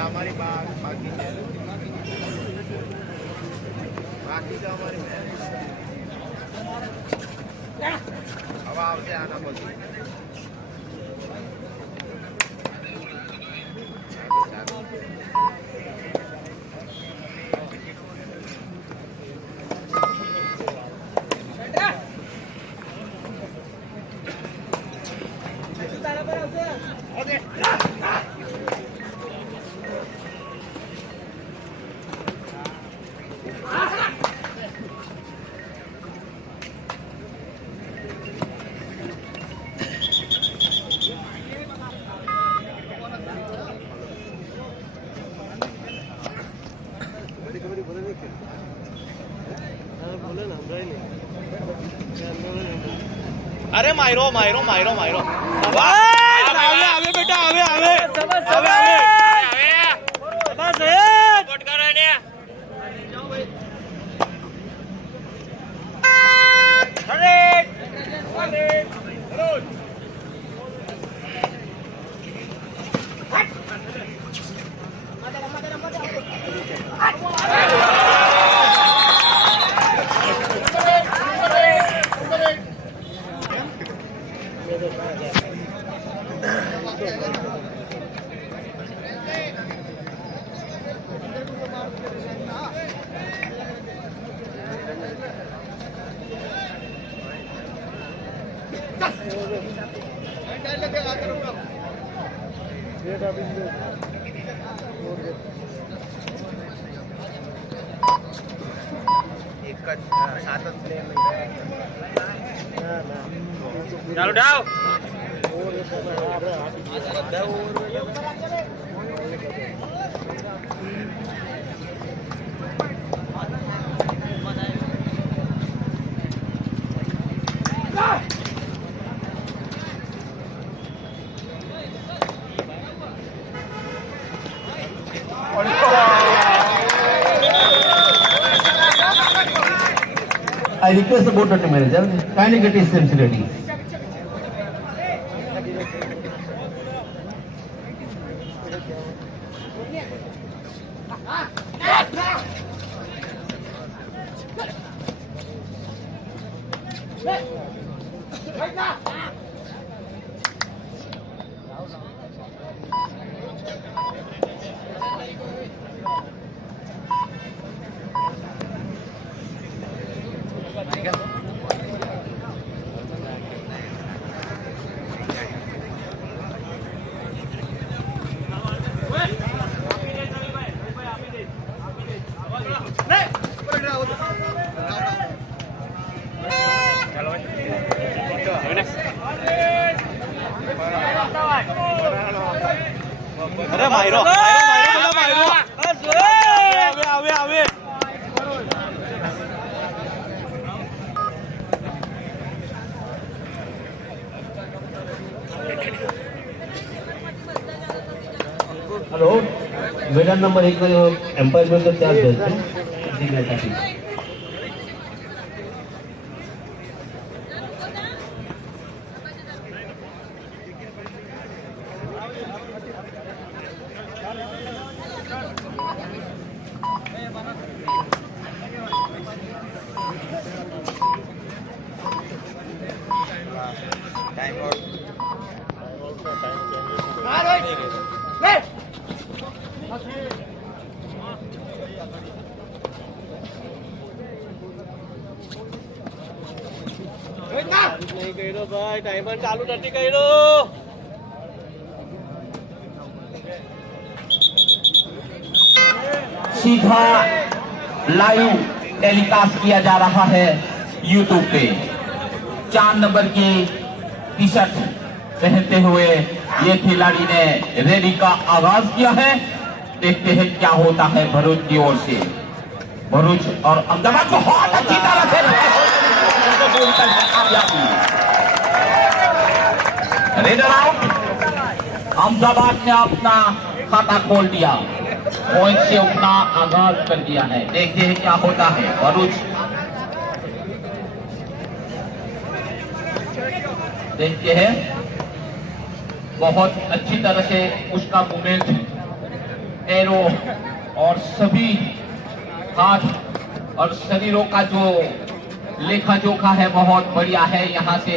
हमारी बाकी तो हमारी अब आपसे आना पड़ेगा। अरे मायरो मायरो मायरो मायरो आवे बेटा आवे आवे आवे आवे सपोर्ट कर रहे हैं अरे अरे चालू डाव I request the board manager kindly get his teams ready. अरे मायरो मायरो मायरो आवे आवे आवे हेलो मैदान नंबर 1 में एम्पायर में तो चार्ज देते हैं नहीं करो भाई टाइमर चालू नहीं करो सीधा लाइव टेलीकास्ट किया जा रहा है यूट्यूब पे। 4 नंबर की टी शर्ट पहनते हुए ये खिलाड़ी ने रैली का आगाज किया है। देखते हैं क्या होता है भरूच की ओर से। भरूच और अहमदाबाद बहुत अच्छी तरह से रेडर आउट। अहमदाबाद ने अपना खाता खोल दिया, पॉइंट से अपना आगाज कर दिया है। देखते हैं क्या होता है। भरूच देखते हैं, बहुत अच्छी तरह से उसका मूवमेंट, एरो और सभी हाथ और शरीरों का जो लेखा जोखा है बहुत बढ़िया है। यहाँ से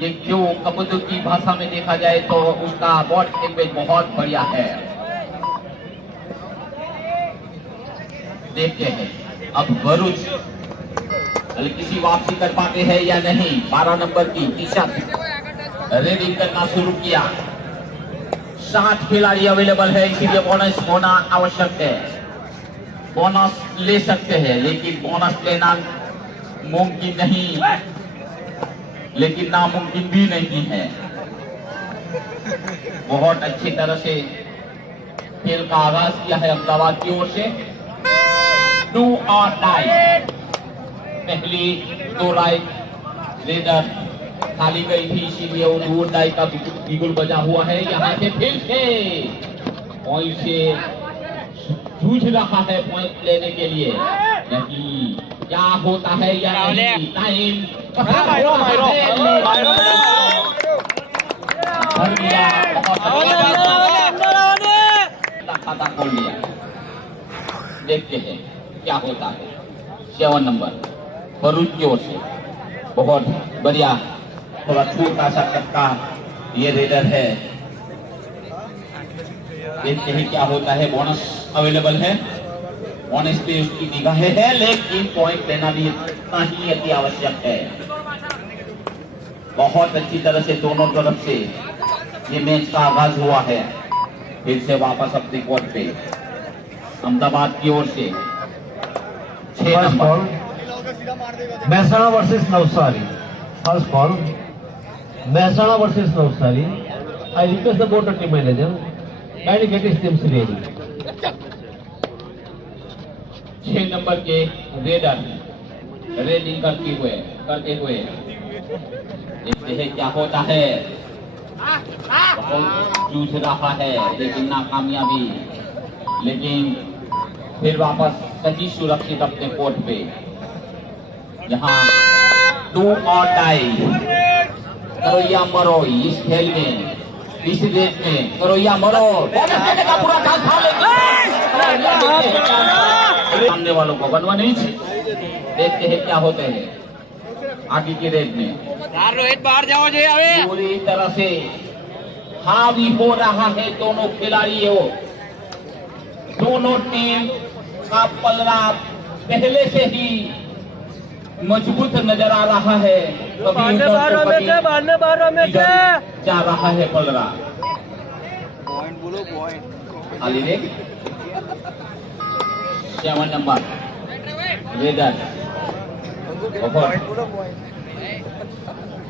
ये जो कबड्डी की भाषा में देखा जाए तो उसका बॉडी लैंग्वेज बहुत बढ़िया है। देखते हैं अब भरूच किसी वापसी कर पाते हैं या नहीं। 12 नंबर की टी शर्ट रेडी करना शुरू किया। 7 खिलाड़ी अवेलेबल है, इसीलिए बोनस होना आवश्यक है। बोनस ले सकते हैं लेकिन बोनस लेना मुमकिन नहीं, लेकिन नामुमकिन भी नहीं है। बहुत अच्छी तरह से खेल का आगाज किया है अहमदाबाद की ओर से। 2 और डाई, पहली 2 राइट रेडर खाली गई थी, इसीलिए वो 2 डाई का बिगुल बजा हुआ है। यहाँ से फिर से पॉइंट से जूझ रहा है पॉइंट लेने के लिए, नहीं क्या होता है या नहीं। टाइम भर दिया, खाता खोल लिया। देखते हैं क्या होता है। 7 नंबर भरूच की ओर से बहुत बढ़िया, थोड़ा छोटा सा कटका ये रेडर है। देखते हैं क्या होता है। बोनस अवेलेबल है, बोनस पे उसकी निगाहें है, लेकिन पॉइंट लेना भी इतना ही अति आवश्यक है। बहुत अच्छी तरह से दोनों तरफ से ये मैच का आगाज हुआ है। फिर से वापस अपने कोर्ट पे अहमदाबाद की ओर से 6 number Mehsana versus Navsari. First call, Mehsana versus Navsari. I request the board team manager and get his teams ready. 6 number के रेडर रेडिंग करते हुए देखते हैं क्या होता है। बहुत जूझ रहा है लेकिन नाकामयाबी, लेकिन फिर वापस सही सुरक्षित अपने कोर्ट पे। यहाँ 2 और डाई, करो या मरो इस खेल में, इस रेस में करो या मरो। का पूरा चांस था लेकिन सामने वालों को बनवा नहीं चाहिए। देखते हैं क्या होते हैं आगे की रेस में। रोहित बाहर जाओ जी, अबे पूरी तरह से हावी हो रहा है दोनों खिलाड़ियों। दोनों टीम का पलड़ा पहले से ही मजबूत नजर आ रहा है। कभी जा रहा है पलड़ा। पॉइंट बोलो, पॉइंट खाली रे 7 नंबर रेडर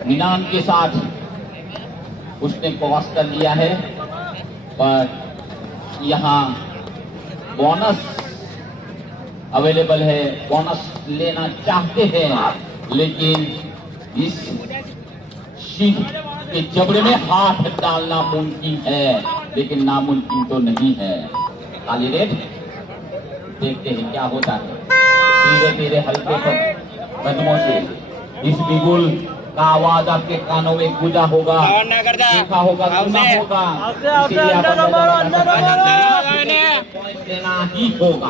मिनान के साथ उसने क्रॉस कर लिया है, पर यहाँ बोनस अवेलेबल है। बोनस लेना चाहते हैं लेकिन इस सिंह के जबड़े में हाथ डालना मुमकिन है, लेकिन नामुमकिन तो नहीं है। खाली रेड देखते हैं क्या होता है। धीरे धीरे हल्के कदमों से इस बिगुल का आवाज आपके कानों में गूंजा होगा, देखा होगा, सुना होगा। इसीलिए पॉइंट लेना ही होगा।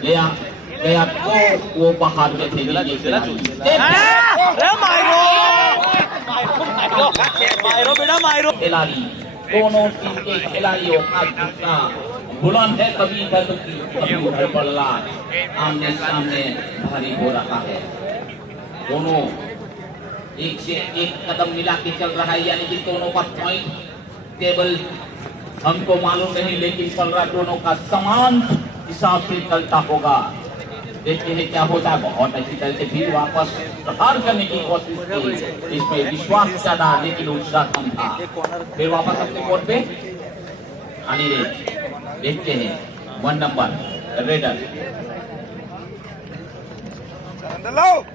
गया तो वो बाहर में थे। खिलाड़ी दोनों टीम के खिलाड़ियों का गुस्सा बुलंद है, कभी इधर तो कभी उधर पड़ रहा, आमने सामने भारी हो रहा है। दोनों एक से एक कदम मिला के चल रहा है, यानी कि दोनों का पॉइंट टेबल हमको मालूम नहीं, लेकिन पलड़ा दोनों का समान हिसाब से चलता होगा। देखते हैं क्या होता है। बहुत अच्छी तरह से फिर वापस प्रहार करने की कोशिश की, इसमें विश्वास ज्यादा लेकिन उत्साह कम था। फिर वापस अपने कोर्ट पे अनिरेज। देखते हैं 1 नंबर रेडर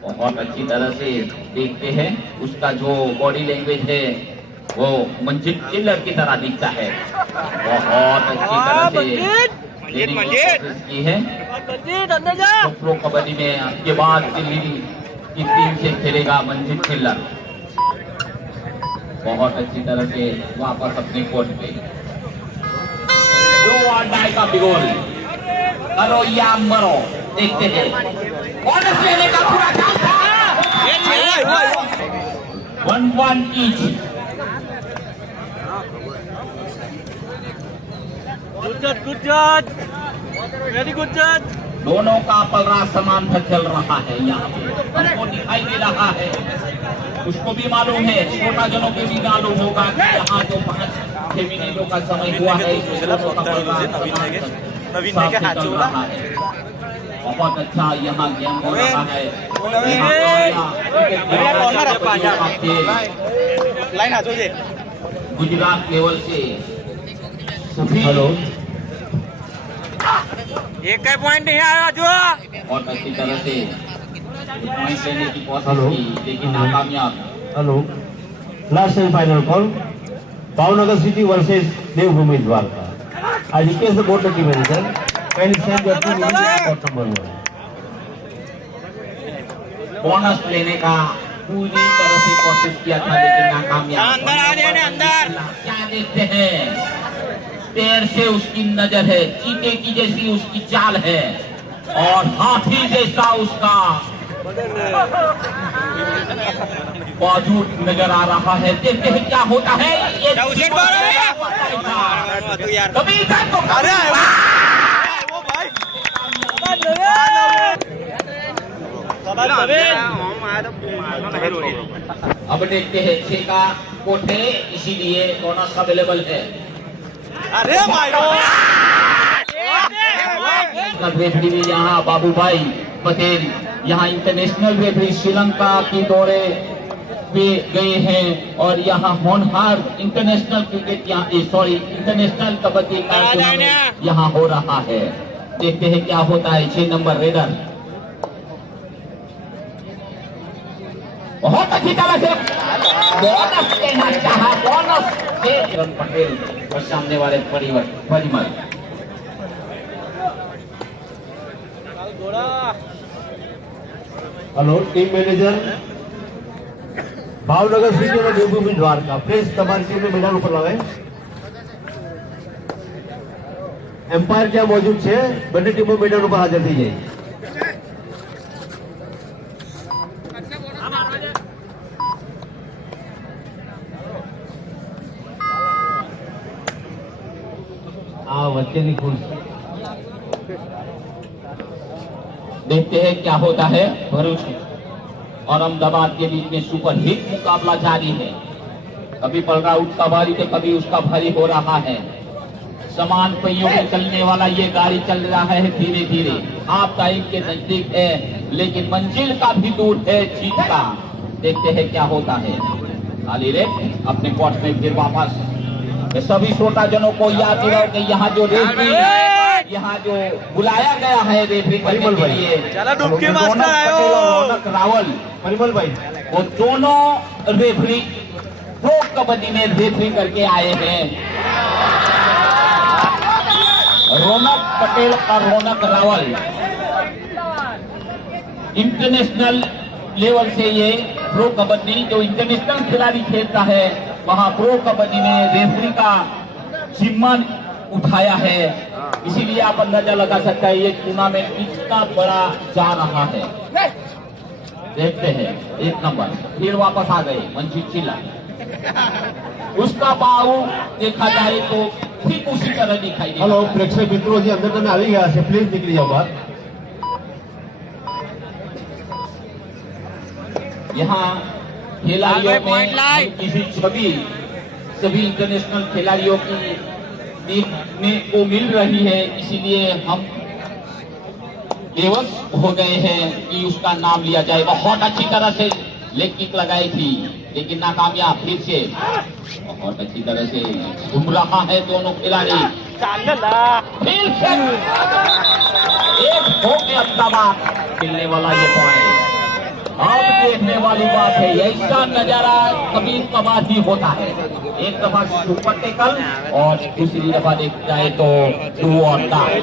बहुत अच्छी तरह से देखते हैं। उसका जो बॉडी लैंग्वेज है वो मंजिल चिल्लर की तरह दिखता है। बहुत अच्छी तरह से लेने की कोशिश की है। तो प्रो कबड्डी में के बाद दिल्ली की टीम से खेलेगा मंजिल चिल्लर। बहुत अच्छी तरह से वापस अपने कोर्ट पे 2 और डाई का बिगोल करो या मरो। देखते हैं बोनस लेने का पूरा चांस था। 1-1 ईच। गुड जज वेरी गुड जज। दोनों का पलरा समान था चल रहा है। यहाँ पे हमको दिखाई दे रहा है, उसको भी मालूम है, छोटा जनों को भी मालूम होगा कि यहाँ जो 5-6 मिनटों का समय हुआ है दोनों का पलरा साफ चल रहा है। बहुत अच्छा यहाँ गेम हो रहा है। गुजरात लेवल से सभी हेलो एक पॉइंट नहीं आया जो बहुत अच्छी तरह से पॉइंट लेने की हेलो। कोशिश की लेकिन नाकामयाब। Hello last semifinal call Bhavnagar city versus Devbhoomi Dwarka. I request the board team manager kindly send your team in court number 1. Bonus लेने का पूरी तरह से कोशिश किया था लेकिन नाकामयाब। अंदर आ जाए अंदर। क्या देखते हैं, पैर से उसकी नजर है, चीते की जैसी उसकी चाल है और हाथी जैसा उसका बाजू नजर आ रहा है। देखते हैं क्या होता है। ये कभी तक तो अब देखते हैं 6 का कोर्ट है इसीलिए बोनस अवेलेबल है। अरे रेफरी भी यहाँ बाबू भाई पटेल यहाँ इंटरनेशनल रेफरी श्रीलंका की दौरे पे गए हैं और यहाँ होनहार इंटरनेशनल क्रिकेट यहाँ सॉरी इंटरनेशनल कबड्डी का टूर्नामेंट यहाँ हो रहा है। देखते हैं क्या होता है। 6 नंबर रेडर बहुत अच्छी तरह से बोनस लेना चाहा। बोनस किरण पटेल और सामने वाले Parimal. Hello team manager Bhavnagar city और देवभूमि द्वारका प्लीज તમારી ટીમને મેદાન ઉપર લાવે। એમ્પાયર ક્યાં મોજૂદ છે બંને ટીમો મેદાન ઉપર હાજર થઈ જાય। આ વચ્ચેની ખુરશી देखते हैं क्या होता है। भरूच और अहमदाबाद के बीच में सुपर हिट मुकाबला जारी है। कभी पलरा उसका भारी तो कभी उसका भारी हो रहा है। समान पहियों में चलने वाला ये गाड़ी चल रहा है धीरे धीरे। आप टाइम के नजदीक है लेकिन मंजिल का भी दूर है जीत का। देखते हैं क्या होता है। खाली रे अपने कोर्ट में फिर वापस। सभी श्रोता जनों को याद दिलाओ कि यहाँ जो रेफरी यहाँ जो बुलाया गया है रेफरी करने के लिए रौनक रावल परिमल भाई वो दोनों रेफरी प्रो कबड्डी में रेफरी करके आए हैं। रौनक पटेल और रौनक रावल इंटरनेशनल लेवल से ये प्रो कबड्डी जो इंटरनेशनल खिलाड़ी खेलता है वहाँ प्रो कबड्डी में रेफरी का जिम्मा उठाया है। इसीलिए आप अंदाजा लगा सकता है ये टूर्नामेंट कितना बड़ा जा रहा है। देखते हैं 1 नंबर फिर वापस आ गए मंजीत चिल्लर। उसका बाहु देखा जाए तो ठीक उसी तरह दिखाई दे। हेलो प्रेक्षक मित्रों जी अंदर તમે આવી ગયા છે પ્લીઝ નીકળી જાઓ બહાર। यहाँ खिलाड़ियों में किसी सभी इंटरनेशनल खिलाड़ियों की देखने को मिल रही है। इसीलिए हम विवश हो गए हैं कि उसका नाम लिया जाए। बहुत अच्छी तरह से लेग किक लगाई थी लेकिन नाकामयाब। फिर से बहुत अच्छी तरह से घूम रहा है दोनों खिलाड़ी। फिर से एक हो गया अहमदाबाद मिलने वाला ये पॉइंट। अब देखने वाली बात है, ऐसा नजारा कभी कभार ही होता है। एक दफा सुपर टेकल और दूसरी दफा देख जाए तो डू और डाई।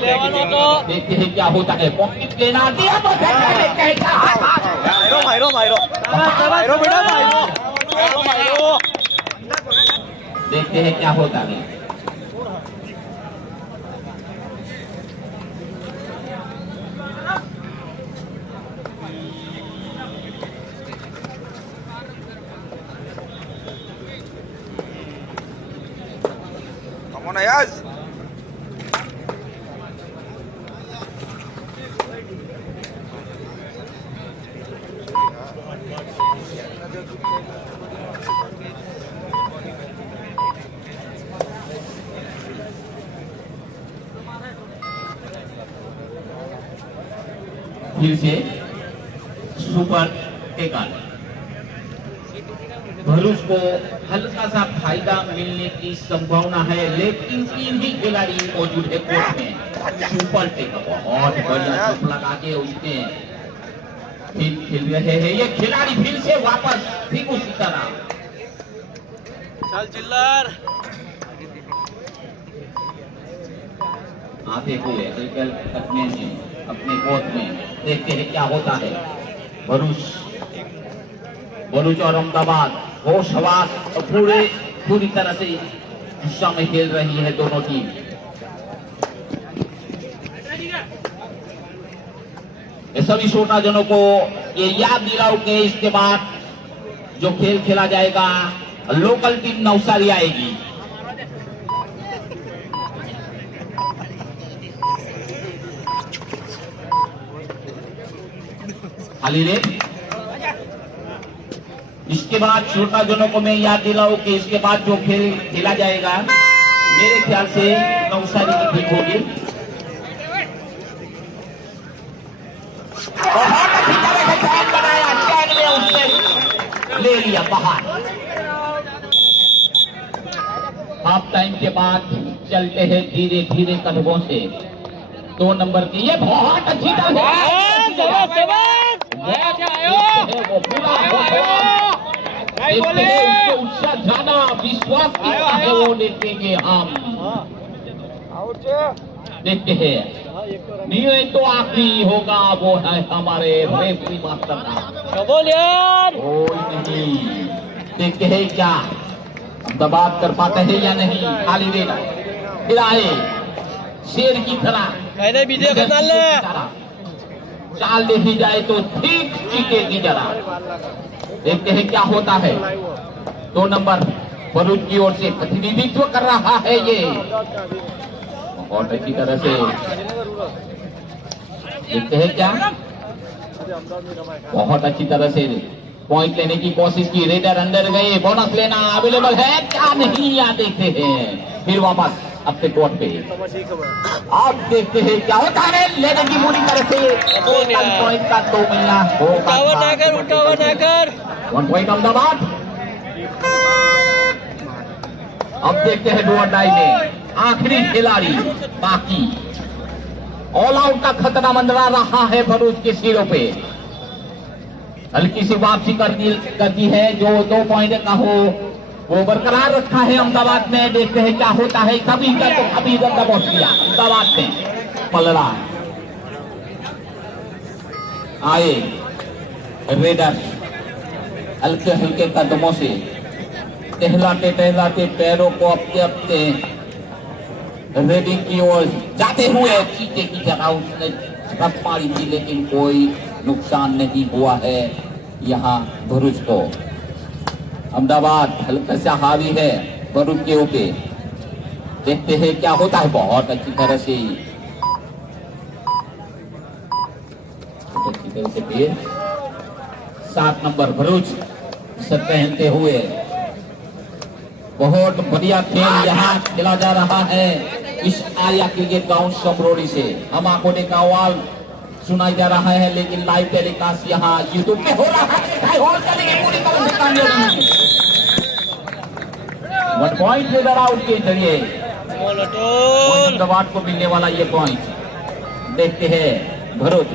देखते हैं क्या होता है। पॉकेट लेना दिया तो देखते हैं क्या होता है। Come on, Ayaz. फिर से सुपर टेकल। भरूच को हल्का सा फायदा मिलने की संभावना है लेकिन तीन ही खिलाड़ी मौजूद है कोर्ट में। सुपर टेकल बहुत बढ़िया चुप लगा के उसने फिर खेल रहे हैं ये खिलाड़ी। फिर से वापस ठीक उसी तरह चल चिल्लर। आते हुए अपने कोर्ट में देखते हैं क्या होता है। भरूच और अहमदाबाद होश हवास पूरी तरह से गुस्सा में खेल रही है दोनों टीम। ये सभी श्रोताजनों को ये याद दिलाओ कि इसके बाद जो खेल खेला जाएगा लोकल टीम नवसारी आएगी। खाली रे। इसके बाद श्रोताजनों को मैं याद दिलाऊं कि इसके बाद जो खेल खेला जाएगा मेरे ख्याल से नवसारी की टीम होगी। बहुत अच्छी तरह से चैन बनाया, चैन में उसने ले लिया बाहर। हाफ टाइम के बाद चलते हैं धीरे धीरे कदमों से 2 नंबर की। ये बहुत अच्छी तरह उसका ज्यादा विश्वास कितना है वो देखेंगे हम। देखते हैं नहीं तो आखिरी होगा वो है हमारे रेफरी मास्टर का। कोई नहीं। देखते हैं क्या अहमदाबाद कर पाते हैं या नहीं। खाली देना फिर आए शेर की तरह चाल देखी जाए तो ठीक जीतेगी जरा। देखते हैं क्या होता है। 2 नंबर भरूच की ओर से प्रतिनिधित्व कर रहा है ये बहुत अच्छी तरह से। देखते हैं क्या बहुत अच्छी तरह से पॉइंट लेने की कोशिश की। रेडर अंदर गए। बोनस लेना अवेलेबल है क्या नहीं या देखते हैं। फिर वापस अपने कोर्ट पे। आप देखते हैं क्या होता है। लेने की पूरी तरह से पॉइंट का 2 मिलना होगा। 1 पॉइंट अहमदाबाद। अब देखते हैं 2 डाई में आखिरी खिलाड़ी बाकी। ऑल आउट का खतरा मंडरा रहा है भरूच के सिरों पे। हल्की सी वापसी करती है जो 2 पॉइंट का हो वो बरकरार रखा है अहमदाबाद ने। देखते हैं क्या होता है। कभी इधर तो कभी इधर दबोच दिया अहमदाबाद ने। पलड़ा आए रेडर हल्के हल्के कदमों से टहलाते पैरों को अपने रेडिंग की ओर जाते हुए चीते की जगह उसने छप मारी थी लेकिन कोई नुकसान नहीं हुआ है यहाँ भरूच को। अहमदाबाद हल्का सा हावी है भरूच के ओके। देखते हैं क्या होता है। बहुत अच्छी तरह से फिर 7 नंबर भरूच से पहनते हुए बहुत बढ़िया खेल यहाँ खेला जा रहा है इस आर्या क्रिकेट ग्राउंड समरोड़ी से। हम आंखों ने कावाल सुनाई जा रहा है, लेकिन लाइव टेलीकास्ट यहाँ यूट्यूब पे हो रहा है और चलेंगे पूरी तरह से कामयाब नहीं। 1 पॉइंट लेकर आउट के जरिए अहमदाबाद को मिलने वाला ये पॉइंट। देखते हैं भरूच,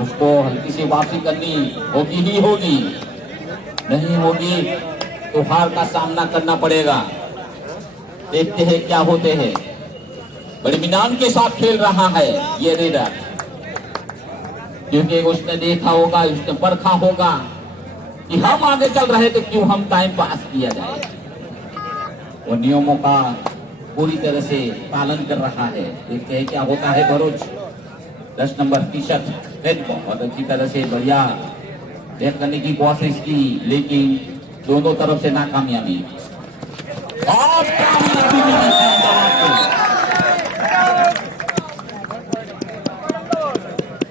उसको हल्की सी वापसी करनी होगी ही होगी, नहीं होगी तो हार का सामना करना पड़ेगा। देखते हैं क्या होते हैं। बड़ी मिनान के साथ खेल रहा है ये रेडर, क्योंकि उसने देखा होगा, उसने परखा होगा कि हम आगे चल रहे थे, क्यों हम टाइम पास किया जाए। वो नियमों का पूरी तरह से पालन कर रहा है। देखते हैं क्या होता है। भरूच 10 नंबर टी-शर्ट रेड बहुत अच्छी तरह से बढ़िया रेड करने की कोशिश की, लेकिन दोनों तरफ से नाकामयाबी और कामयाबी मिली है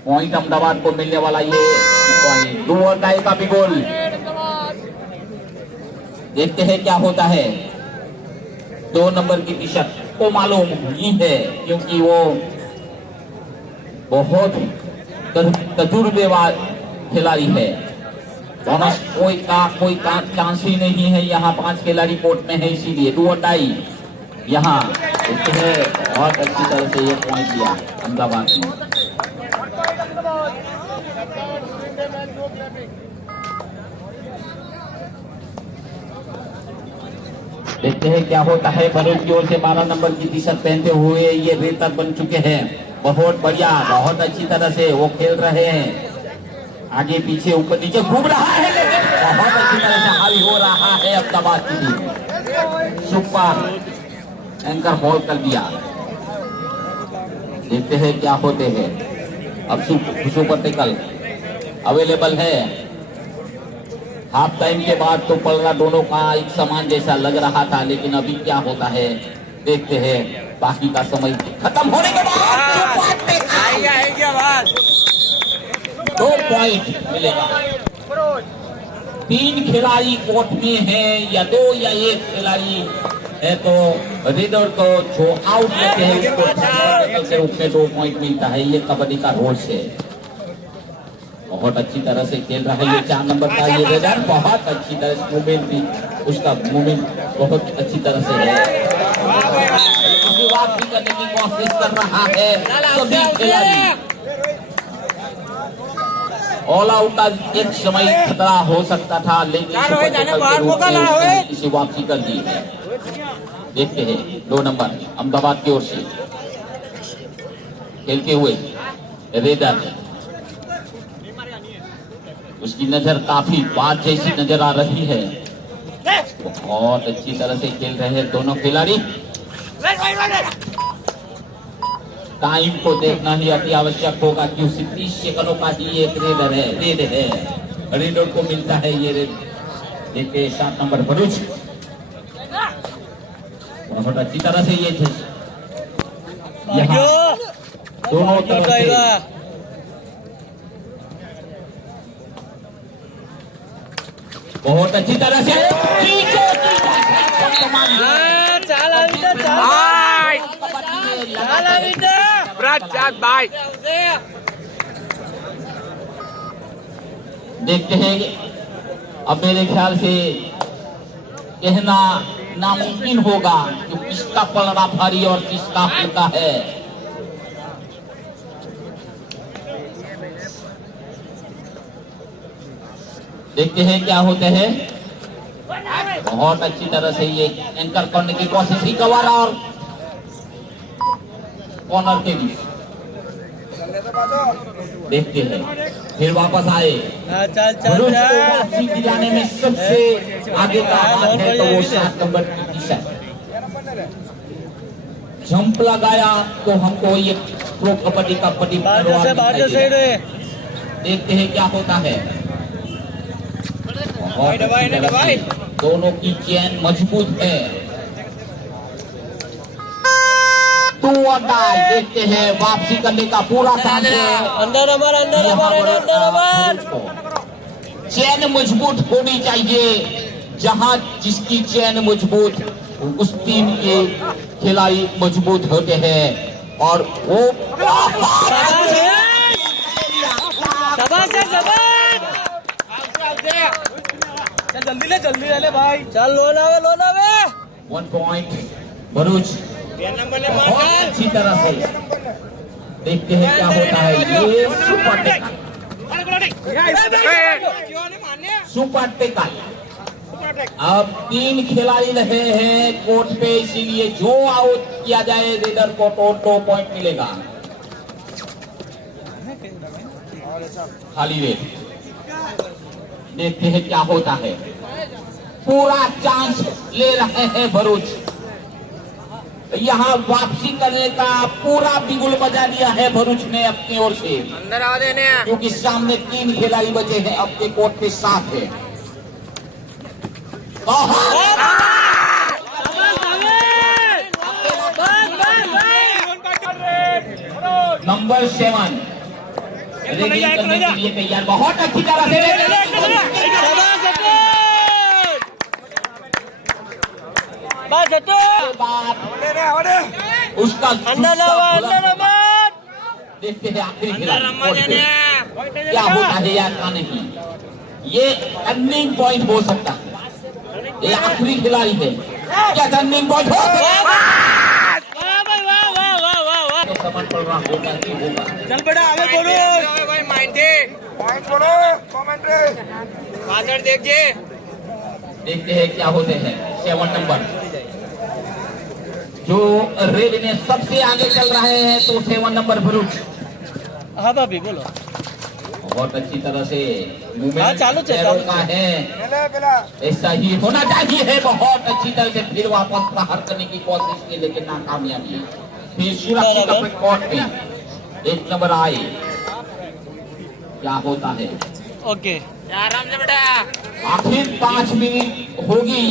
पॉइंट अहमदाबाद को मिलने वाला ये पॉइंट। 2 और डाई का भी गोल। देखते हैं क्या होता है। 2 नंबर की टी-शर्ट को मालूम ही है, क्योंकि वो बहुत तजुर्बेवार खिलाड़ी है। बोनस कोई चांस ही नहीं है। यहाँ 5 खिलाड़ी कोर्ट में है, इसीलिए 2 और डाई यहाँ देखते हैं। बहुत अच्छी तरह से ये पॉइंट दिया अहमदाबाद ने। देखते हैं क्या होता है। भरूच की ओर से 12 नंबर की टी-शर्ट पहनते हुए ये रेतर बन चुके हैं। बहुत बढ़िया, बहुत अच्छी तरह से वो खेल रहे हैं। आगे पीछे ऊपर नीचे घूम रहा है, लेकिन बहुत अच्छी तरह से हावी हो रहा है अहमदाबाद की टीम। सुपर एंकर बॉल कर दिया। देखते हैं क्या होते हैं। अब सुपर टेकल अवेलेबल है। हाफ टाइम के बाद तो पलड़ा दोनों का एक समान जैसा लग रहा था, लेकिन अभी क्या होता है देखते हैं। बाकी का समय खत्म होने के बाद 2 पॉइंट मिलेगा। 3 खिलाड़ी कोर्ट में है, या 2 या 1 खिलाड़ी है, तो रेडर को जो आउट लेते हैं उसको उसमें 2 पॉइंट मिलता है। ये कबड्डी का रूल्स है। बहुत अच्छी तरह से खेल रहा है ये 4 नंबर का ये रेडर। बहुत अच्छी तरह से मूवमेंट भी, उसका मूवमेंट बहुत अच्छी तरह से है। शुरुआत भी करने की कोशिश कर रहा है सभी खिलाड़ी। ऑल आउट का एक समय खतरा हो सकता था, लेकिन इसे वापसी कर दी है। देखते हैं 2 नंबर अहमदाबाद की ओर से खेलते हुए रेडर। उसकी नजर काफी बात जैसी नजर आ रही है। बहुत अच्छी तरह से खेल रहे हैं दोनों खिलाड़ी। टाइम को देखना ही अति आवश्यक होगा, क्योंकि 30 सेकंडों का ही एक रेडर है। रेडर को मिलता है ये रेड। देखते 7 नंबर भरूच बहुत अच्छी तरह से ये दोनों तरफ से बहुत अच्छी तरह से देखते हैं। अब मेरे ख्याल से कहना नामुमकिन होगा कि किसका पलड़ा भारी और किसका हल्का है। देखते हैं क्या होते हैं। बहुत अच्छी तरह से ये एंकर करने की कोशिश, रिकवर और कॉर्नर के बीच। देखते हैं फिर वापस आए। वापसी दिलाने में सबसे आगे का हाथ है तो वो 7 नंबर की टी-शर्ट। जंप लगाया तो हमको ये प्रो कबड्डी का पट्टी देखते हैं क्या होता है। दोनों की चेन मजबूत है। 2 और डाई। देखते हैं वापसी करने का पूरा अंदर चेन मजबूत होनी चाहिए। जहां जिसकी चेन मजबूत, उस टीम के खिलाड़ी मजबूत होते हैं। और वो जल्दी ले भाई चल लोन आवे 1 पॉइंट भरूच बहुत अच्छी तरह से देखते हैं क्या होता है। ये सुपर टेकल अब 3 खिलाड़ी रहे हैं कोर्ट पे, इसीलिए जो आउट किया जाए रेडर को तो 2 पॉइंट मिलेगा। खाली रेड देखते हैं क्या होता है। पूरा चांस ले रहे हैं भरूच, यहाँ वापसी करने का पूरा बिगुल बजा दिया है भरूच ने अपनी ओर से, अंदर आ देने क्योंकि सामने 3 खिलाड़ी बचे हैं, अपने कोर्ट पे 7 है। नंबर 7 रेडिंग करने के लिए तैयार, बहुत अच्छी तरह से उसका देखते हैं आखिरी क्या होता है या क्या नहीं। ये टर्निंग पॉइंट हो सकता है, ये आखिरी खिलाड़ी है, क्या टर्निंग पॉइंट हो सकता है? समझ पड़ रहा होगा कि होगा। चल बेटा आगे बोलो भाई पॉइंट बोलो कमेंट्री मास्टर देखिए। देखते हैं क्या होते हैं। 7 नंबर जो रेड में सबसे आगे चल रहे हैं तो 7 नंबर भरूच। हाँ भाभी बोलो। बहुत अच्छी तरह से चालू का है, ऐसा ही होना चाहिए। बहुत अच्छी तरह से फिर वापस प्रहार करने की कोशिश की लेकिन नाकामयाबी। फिर सुरक्षित अपने कोर्ट में 1 नंबर आए, क्या होता है। ओके आराम से बेटा, आखिर 5 मिनट होगी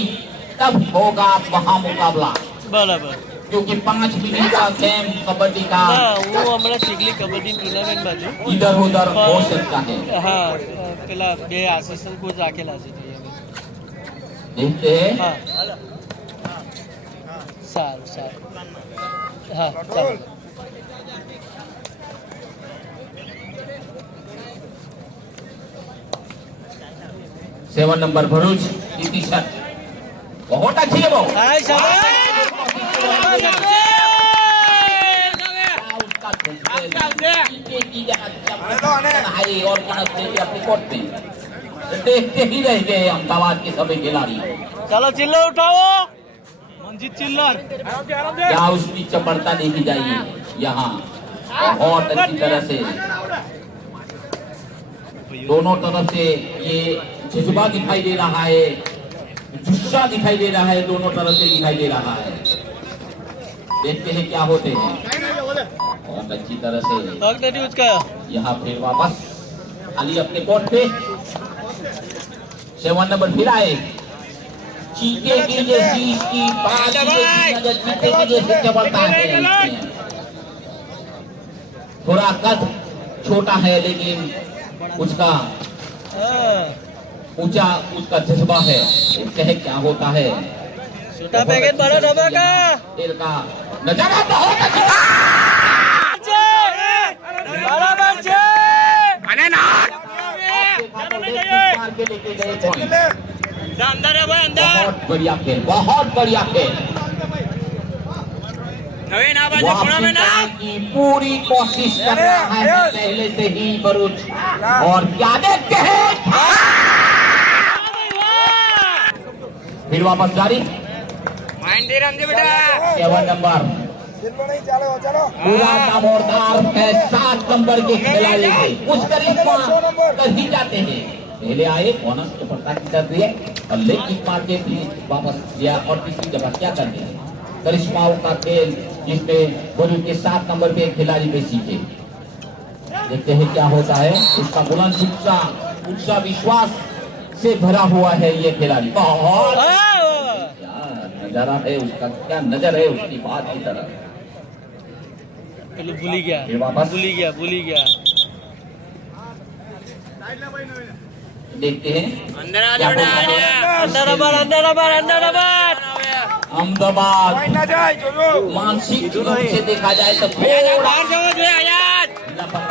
तब होगा महामुकाबला, बराबर, क्योंकि 5 मिनट का गेम कबड्डी का वो हमारा चिगली कबड्डी टूर्नामेंट बाजू इधर उधर हो सकता है। हाँ પેલા બે આસિસ્ટન્ટ કોચ રાખેલા છે देखते हैं। હા સારું સારું હા ચાલો 7 नंबर भरूच की टी-शर्ट बहुत अच्छी है वो। हाय शाबाश और अपनी कोर्ट में देखते ही रह गए अहमदाबाद के सभी खिलाड़ी। चलो चिल्लर उठाओ मंजीत चिल्लर, क्या उसकी चपड़ता देखी जाइए यहाँ, बहुत अच्छी तरह से दोनों तरफ से ये जज्बा दिखाई दे रहा है, जुस्सा दिखाई दे रहा है, दोनों तरफ से दिखाई दे रहा है। देखते हैं क्या होते हैं। बहुत अच्छी तरह से यहाँ फिर वापस खाली अपने कोर्ट पे 7 नंबर फिर आए। चीते की जैसी इसकी बात चीते की जैसे चबड़ता है। थोड़ा कद छोटा है लेकिन उसका ऊंचा उसका जज्बा है। देखते हैं क्या होता है। छोटा पैकेट बड़ा धमाका का नजारा बहुत अच्छा बराबर छे अने ना अंदर है भाई अंदर। बहुत बढ़िया खेल, बहुत बढ़िया खेल। नवीन आवाज थोड़ा में ना की पूरी कोशिश कर रहा है पहले से ही भरूच। और क्या देखते हैं फिर वापस जारी। 7 नंबर पूरा दामोदार है 7 नंबर के खिलाड़ी थे, उस करिश्मा कर ही जाते हैं। पहले आए बोनस के पड़ता की कर दिए और लेकिन मार के फिर वापस दिया और तीसरी जगह क्या कर दिया। करिश्माओं का खेल जिसमें भरूच के 7 नंबर पे खिलाड़ी पे सीखे। देखते हैं क्या होता है। उसका बुलंद उत्साह विश्वास से भरा हुआ है ये खिलाड़ी। बहुत क्या नजारा है उसका, क्या नजर है उसकी बात की तरफ। भूली गया देखते हैं अंदर अहमदाबाद मानसिक रूप से देखा जाए तो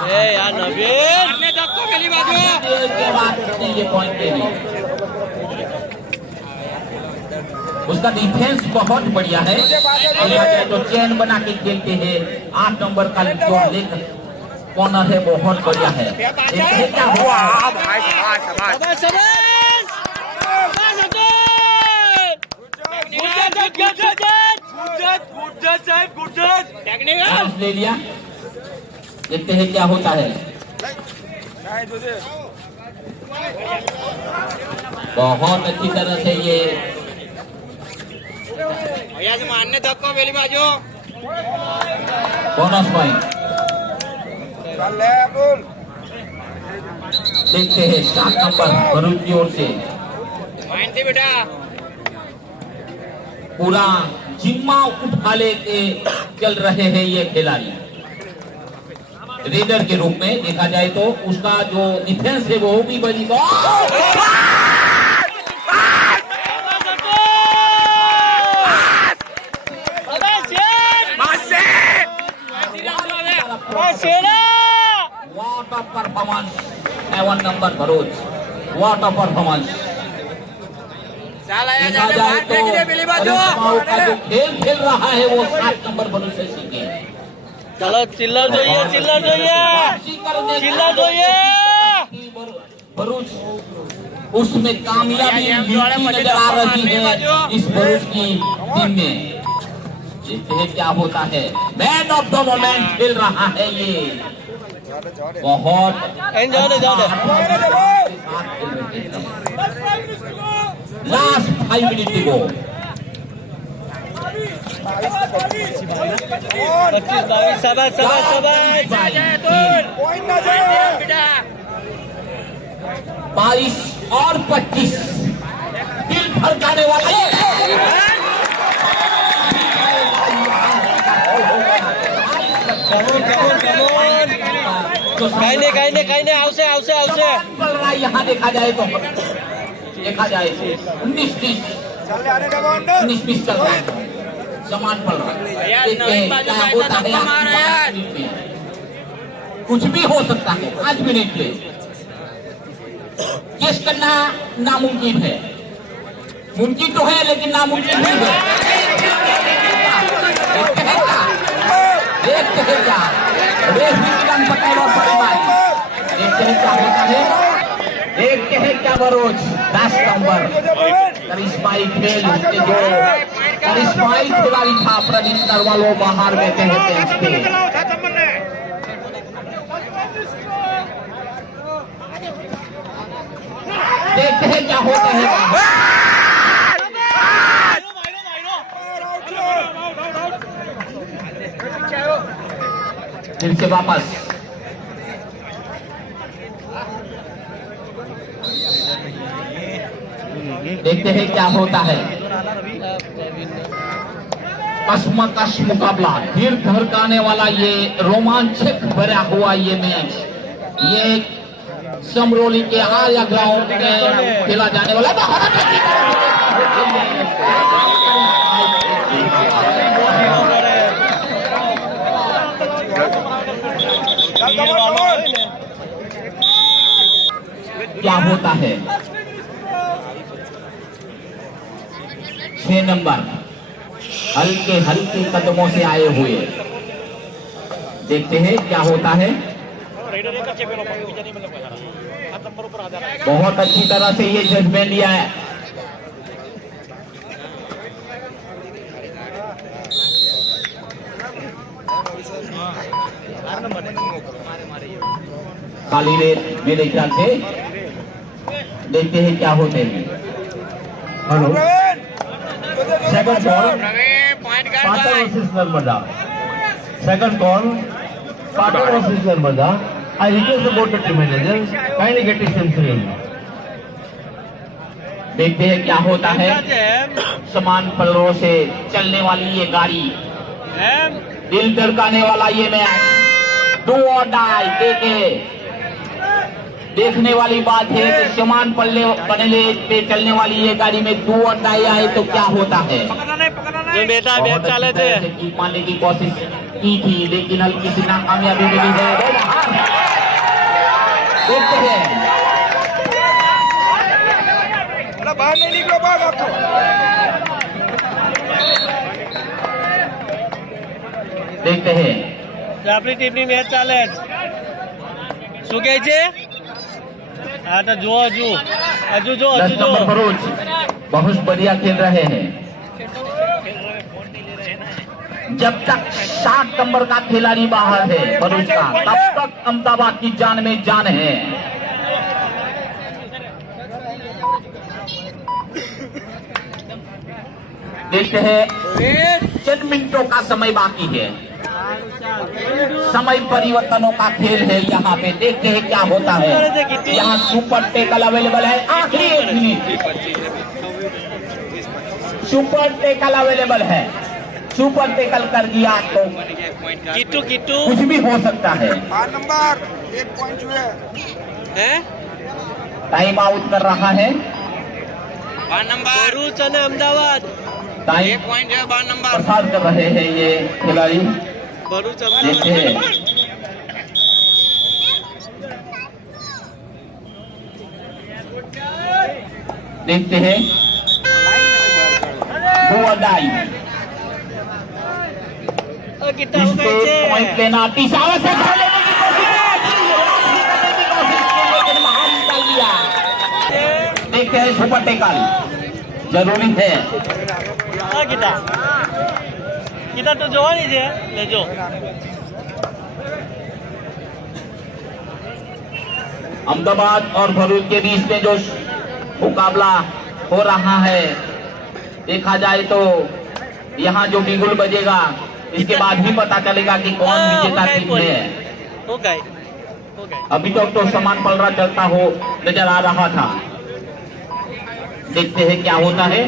यार नवीन के बाद उसने ये पॉइंट ले ली। उसका डिफेंस बहुत बढ़िया है, जो चैन बना के खेलते हैं। 8 नंबर का जो लेग कॉर्नर है बहुत बढ़िया है। देखिए क्या हुआ। ले लिया, देखते हैं क्या होता है। बहुत अच्छी तरह से ये मानने धक्को बेली बाजू बोनस पॉइंट। देखते हैं 7 नंबर भरूच की ओर से बेटा पूरा जिम्मा उठा लेके चल रहे हैं ये खिलाड़ी। रेडर के रूप में देखा जाए तो उसका जो डिफेंस है वो भी बड़ी what of performance 7 number Bharuch, what of performance. देखा जाए तो का जो खेल खेल रहा है वो 7 नंबर भरूच से सीखे। चलो चिल्लर જોઈએ भरूच उसमें कामयाबी नजर आ रही है इस भरूच की टीम में। देखते हैं क्या होता है। मैन ऑफ द मोमेंट खेल रहा है ये, बहुत लास्ट 5 मिनट को 22 और 25 दिल धड़काने वाला है। यहाँ देखा जाए तो 19-20 चल रहा है, समान पड़ रहा है। क्या होता है कुछ भी हो सकता है 5 मिनट में। केस करना नामुमकिन है, मुमकिन तो है लेकिन नामुमकिन नहीं है। देखते हैं क्या होता है। देखते हैं क्या भरूच 10 नंबर करिश्माई खेल जो करिश्माई खिलाड़ी था प्रदीप नरवालो बाहर देते हैं मैच पे। देखते हैं क्या होता है। फिर से वापस देखते हैं क्या होता है। कश्मकश मुकाबला, दिल धड़काने वाला ये रोमांचक भरा हुआ ये मैच, ये समरोली के आला ग्राउंड में खेला जाने वाला क्या होता है। 6 नंबर हल्के हल्के कदमों से आए हुए, देखते हैं क्या होता है। बहुत अच्छी तरह से ये जजमेंट लिया है। खाली रेत मेरे ख्याल से, देखते हैं क्या होते हैं। हेलो, सेकंड बॉल पाटा वर्सेस नर्मदा, सेकंड बॉल पाटा versus Narmada. I request the board team managers kindly get his screen. देखते हैं क्या होता है। समान पलों से चलने वाली ये गाड़ी, दिल धड़काने वाला ये मैच, डू और डाई। देखने वाली बात है कि समान पल्ले पे चलने वाली ये गाड़ी में डू और डाई आए तो क्या होता है। मारने की कोशिश की थी लेकिन हल्की सी नाकामयाबी मिली है। देखते हैं बाहर नहीं निकलो बाहर आपको देखते हैं આપણી ટીમની મેચ ચાલે જ શું કહે છે હા તો જો હજુ જો 10 नंबर भरूच बहुत बढ़िया खेल रहे हैं। जब तक 60 नंबर का खिलाड़ी बाहर है भरूच का, तब तक अहमदाबाद की जान में जान है। देखते हैं चंद मिनटों का समय बाकी है। समय परिवर्तनों का खेल है यहाँ पे। देखते हैं क्या होता है। यहाँ सुपर टेकल अवेलेबल है। आखिरी 1 मिनट सुपर टेकल अवेलेबल है। सुपर टेकल कर दिया तो કિટ્ટુ કિટ્ટુ कुछ भी हो सकता है। 12 नंबर 1 पॉइंट हुए હે टाइम आउट कर रहा है। 12 नंबर ભરૂચ અને અમદાવાદ टाइम 1 पॉइंट है 12 नंबर प्रसार कर रहे हैं ये खिलाड़ी। ભરૂચ देखते हैं देखते हैं दो अदाई કિટ્ટા इस હું पे કહે છે पॉइंट लेना टिशावा से गोल लेने की कोशिश की, लेकिन बाहर निकाल दिया। देखते हैं सुपर टेकल जरूरी है। હા કિટ્ટા કિટ્ટા તો જોવાની છે લેજો अहमदाबाद और भरूच के बीच में जो मुकाबला हो रहा है, देखा जाए तो यहाँ जो बिगुल बजेगा इसके बाद ही पता चलेगा कि कौन विजेता टीम है। હું કહે હું કહે अभी तक तो समान पलड़ा चलता हो नजर आ रहा था। देखते हैं क्या होता है।